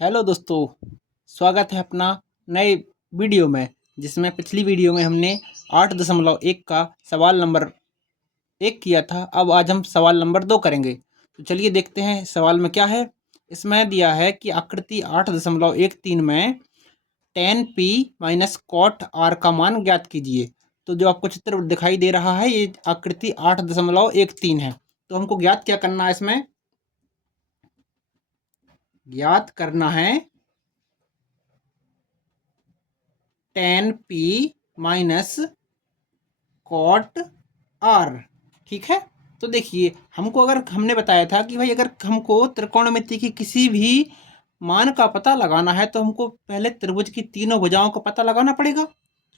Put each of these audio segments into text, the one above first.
Hello दोस्तों, स्वागत है अपना नए वीडियो में। जिसमें पिछली वीडियो में हमने 8.1 का सवाल नंबर 1 किया था। अब आज हम सवाल नंबर 2 करेंगे। तो चलिए देखते हैं सवाल में क्या है। इसमें दिया है कि आकृति 8.13 में tan p minus cot r का मान ज्ञात कीजिए। तो जो आपको चित्र दिखाई दे रहा है ये आकृति 8.13 है। तो हमको ज्ञात क्या करना है, इसमें ज्ञात करना है tan p minus cot r। ठीक है। तो देखिए, हमको अगर हमने बताया था कि भाई अगर हमको त्रिकोणमिति की किसी भी मान का पता लगाना है तो हमको पहले त्रिभुज की तीनों भुजाओं का पता लगाना पड़ेगा।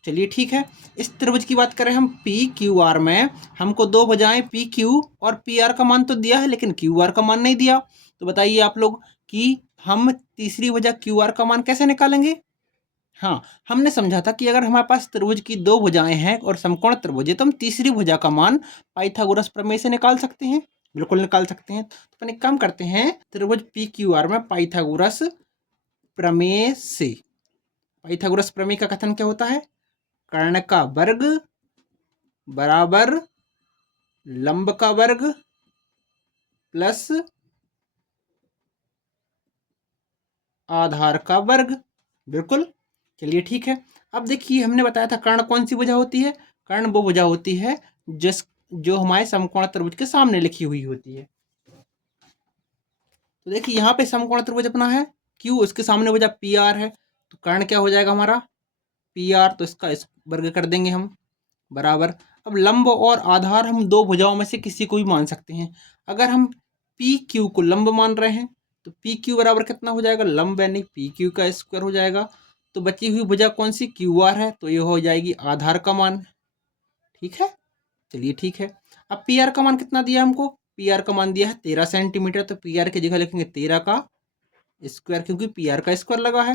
चलिए ठीक है। इस त्रिभुज की बात करें हम पी क्यू आर में, हमको दो भुजाएं पी क्यू और पी आर का मान तो दिया है लेकिन क्यू आर का मान नहीं दिया। तो बताइए आप लोग कि हम तीसरी भुजा क्यू आर का मान कैसे निकालेंगे। हाँ, हमने समझा था कि अगर हमारे पास त्रिभुज की दो भुजाएं हैं और समकोण त्रिभुज है तो हम तीसरी भुजा का मान पाइथागोरस प्रमेय से निकाल सकते हैं। बिल्कुल निकाल सकते हैं। तो अपन एक काम करते हैं, त्रिभुज पी क्यू आर में पाइथागोरस प्रमेय से। पाइथागोरस प्रमेय का कथन क्या होता है? कर्ण का वर्ग बराबर लंब का वर्ग प्लस आधार का वर्ग। बिल्कुल। चलिए ठीक है। अब देखिए, हमने बताया था कर्ण कौन सी भुजा होती है। कर्ण वो भुजा होती है जिस जो हमारे समकोण त्रिभुज के सामने लिखी हुई होती है। तो देखिए यहाँ पे समकोण त्रिभुज अपना है क्यू, उसके सामने भुजा पी आर है। तो कर्ण क्या हो जाएगा हमारा? P R. तो इसका इस वर्ग कर देंगे हम, बराबर। अब लंब और आधार हम दो भुजाओं में से किसी को भी मान सकते हैं। अगर हम पी क्यू को लंब मान रहे हैं तो पी क्यू बराबर कितना हो जाएगा? लंब यानी पी क्यू का स्क्वायर हो जाएगा। तो बची हुई भुजा कौन सी? क्यू आर है। तो ये हो जाएगी आधार का मान। ठीक है। चलिए ठीक है। अब पी आर का मान कितना दिया हमको? पी आर का मान दिया है 13 सेंटीमीटर। तो पी आर की जगह लिखेंगे 13 का स्क्वायर, क्योंकि पी आर का स्क्वायर लगा है।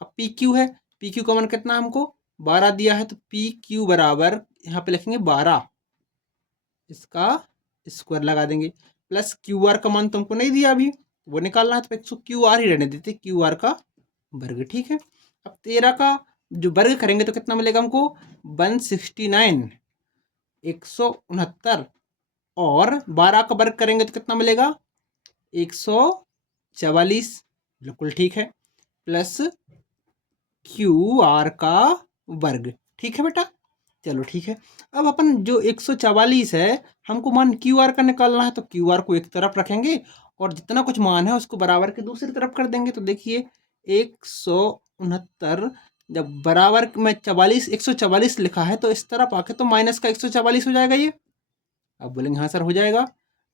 अब पी क्यू है, पी क्यू का मान कितना हमको? 12 दिया है। तो पी क्यू बराबर यहाँ पे लिखेंगे 12, इसका स्क्वायर लगा देंगे, प्लस क्यू आर का मान तुमको नहीं दिया अभी, वो निकालना है। तो क्यू आर ही रहने देते, क्यू आर का वर्ग। ठीक है। अब 13 का जो वर्ग करेंगे तो कितना मिलेगा हमको? 169, 169। और 12 का वर्ग करेंगे तो कितना मिलेगा? 144। बिल्कुल ठीक है। प्लस क्यू आर का वर्ग। ठीक है बेटा। चलो ठीक है। अब अपन जो 144 है, हमको मान क्यू आर का निकालना है। तो क्यू आर को एक तरफ रखेंगे और जितना कुछ मान है उसको बराबर के दूसरी तरफ कर देंगे। तो देखिए 169 जब बराबर में 44 144 लिखा है तो इस तरफ आके तो माइनस का 144 हो जाएगा ये। अब बोलेंगे हाँ सर हो जाएगा।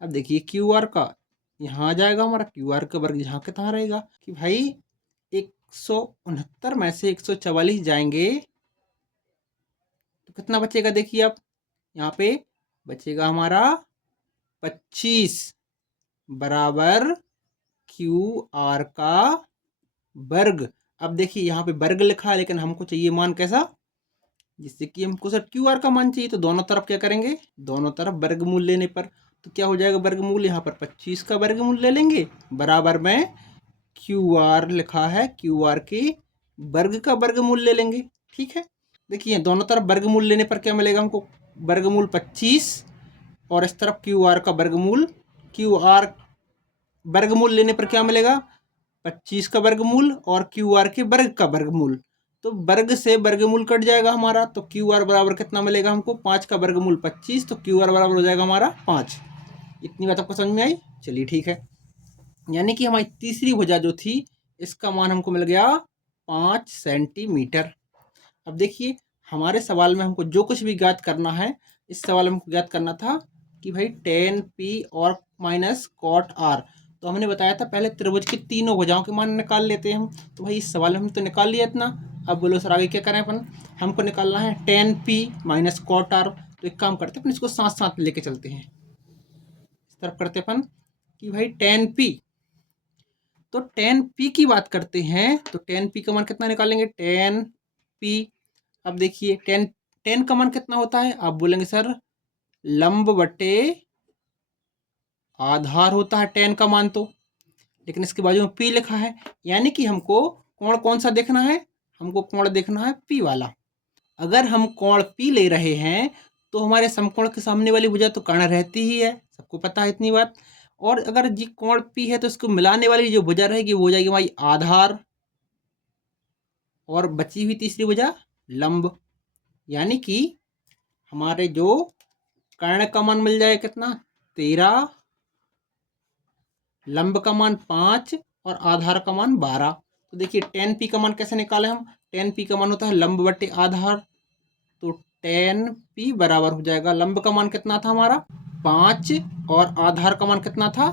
अब देखिए क्यू आर का यहाँ आ जाएगा, हमारा क्यू आर का वर्ग यहाँ के कहाँ रहेगा कि भाई 169 में से 144 जाएंगे तो कितना बचेगा? देखिए आप यहाँ पे बचेगा हमारा 25 बराबर क्यू आर का वर्ग। अब देखिए यहाँ पे वर्ग लिखा है लेकिन हमको चाहिए मान कैसा, जिससे कि हमको सर क्यू आर का मान चाहिए। तो दोनों तरफ क्या करेंगे? दोनों तरफ वर्गमूल लेने पर तो क्या हो जाएगा? वर्गमूल यहाँ पर 25 का वर्गमूल ले लेंगे, बराबर में क्यू आर लिखा है, क्यू आर के वर्ग का वर्गमूल ले लेंगे। ठीक है। देखिए दोनों तरफ वर्गमूल लेने पर क्या मिलेगा हमको? वर्गमूल 25 और इस तरफ क्यू आर का वर्गमूल। क्यू आर वर्गमूल लेने पर क्या मिलेगा? 25 का वर्गमूल और क्यू आर के वर्ग का वर्गमूल। तो वर्ग से वर्गमूल कट जाएगा हमारा। तो क्यू आर बराबर कितना मिलेगा हमको? 5 का वर्गमूल 25। तो क्यू आर बराबर हो जाएगा हमारा 5। इतनी बात आपको समझ में आई? चलिए ठीक है। यानी कि हमारी तीसरी भुजा जो थी इसका मान हमको मिल गया 5 सेंटीमीटर। अब देखिए हमारे सवाल में हमको जो कुछ भी ज्ञात करना है, इस सवाल में हमको ज्ञात करना था कि भाई tan p और माइनस कॉट r। तो हमने बताया था पहले त्रिभुज की तीनों भुजाओं के मान निकाल लेते हैं हम। तो भाई इस सवाल में हम तो निकाल लिया इतना। अब बोलो सर आगे क्या करें अपन? हमको निकालना है tan p minus cot r। तो एक काम करते हैं अपन इसको साथ साथ लेके चलते हैं। इस तरफ करते अपन कि भाई tan p, तो tan p की बात करते हैं तो tan p का मान कितना निकालेंगे? tan p। अब देखिए टेन टेन का मान कितना होता है? आप बोलेंगे सर लंब बटे आधार होता है टेन का मान। तो लेकिन इसके बाजू में P लिखा है, यानी कि हमको कोण कौन सा देखना है, हमको कोण देखना है P वाला। अगर हम कोण P ले रहे हैं तो हमारे समकोण के सामने वाली भुजा तो कर्ण रहती ही है, सबको पता है इतनी बात। और अगर जी कोण P है तो इसको मिलाने वाली जो भुजा रहेगी वो हो जाएगी हमारी आधार, और बची हुई तीसरी भुजा लंब। यानी कि हमारे जो कर्ण का मान मिल जाएगा कितना 13, लंब का मान 5 और आधार का मान 12। तो देखिए tan P का मान कैसे निकालें हम, tan P का मान होता है लंब बटे आधार, तो tan P बराबर हो जाएगा, लंब का मान कितना था हमारा 5 और आधार का मान कितना था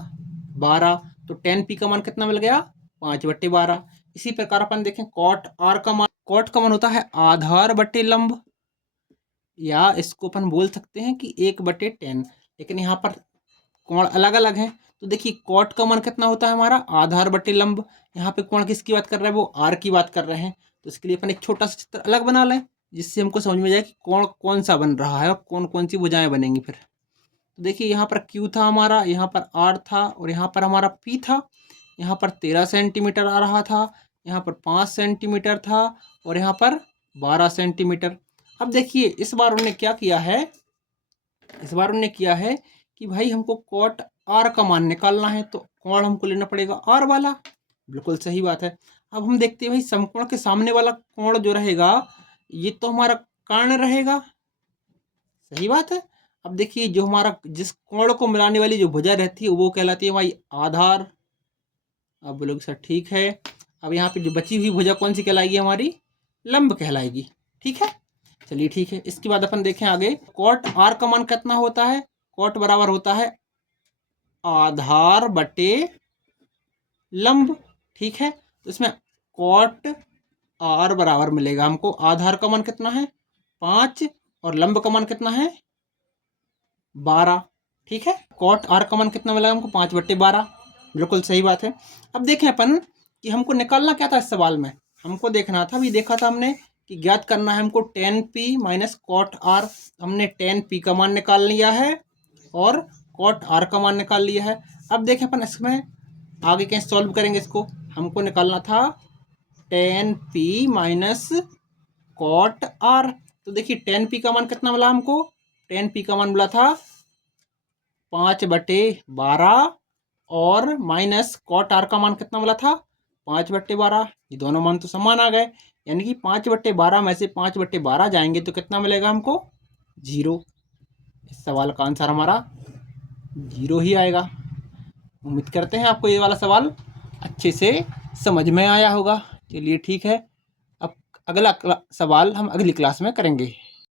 12, तो tan P का मान कितना मिल गया 5/12। इसी प्रकार अपन देखें cot R का मान, cot का मान होता है आधार बटे लंब, या इसको अपन बोल सकते हैं कि 1/tan, लेकिन यहाँ पर कोण अलग अलग हैं। तो देखिए कॉट का मान कितना होता है हमारा आधार बटे लंब, यहाँ पे कोण किसकी बात कर रहे हैं, वो आर की बात कर रहे हैं। तो इसके लिए अपन एक छोटा सा चित्र अलग बना लें जिससे हमको समझ में जाए कि कोण कौन सा बन रहा है और कौन कौन सी भुजाएं बनेंगी फिर। तो देखिए यहाँ पर क्यू था हमारा, यहाँ पर आर था और यहाँ पर हमारा पी था। यहाँ पर 13 सेंटीमीटर आ रहा था, यहाँ पर 5 सेंटीमीटर था और यहाँ पर 12 सेंटीमीटर। अब देखिए इस बार उन्होंने क्या किया है, इस बार उन्होंने किया है कि भाई हमको कॉट आर का मान निकालना है तो कोण हमको लेना पड़ेगा आर वाला। बिल्कुल सही बात है। अब हम देखते हैं भाई समकोण के सामने वाला कोण जो रहेगा ये तो हमारा कर्ण रहेगा, सही बात है। अब देखिए जो हमारा जिस कोण को मिलाने वाली जो भुजा रहती है वो कहलाती है भाई आधार। अब बोलोगे सर ठीक है, अब यहाँ पे जो बची हुई भुजा कौन सी कहलाएगी हमारी लंब कहलाएगी, ठीक है। चलिए ठीक है, इसके बाद अपन देखें आगे कॉट आर का मान कितना होता है, कॉट बराबर होता है आधार बटे लंब, ठीक है। तो इसमें कॉट आर बराबर मिलेगा हमको, आधार का मान कितना है 5 और लंब का मान कितना है 12, ठीक है। कॉट आर का मान कितना मिलेगा हमको 5/12, बिल्कुल सही बात है। अब देखें अपन कि हमको निकालना क्या था इस सवाल में, हमको देखना था, अभी देखा था हमने कि ज्ञात करना है हमको tan P minus cot R. हमने tan P का मान निकाल लिया है और कॉट आर का मान निकाल लिया है। अब देखें अपन इसमें आगे कैसे सॉल्व करेंगे इसको, हमको निकालना था tan P minus cot R. तो देखिए tan P का मान कितना मिला हमको, tan P का मान मिला था 5/12 और माइनस कॉट आर का मान कितना मिला था 5/12। ये दोनों मान तो समान आ गए, यानी कि 5/12 में से 5/12 जाएंगे तो कितना मिलेगा हमको 0। इस सवाल का आंसर हमारा 0 ही आएगा। उम्मीद करते हैं आपको ये वाला सवाल अच्छे से समझ में आया होगा। चलिए ठीक है, अब अगला सवाल हम अगली क्लास में करेंगे।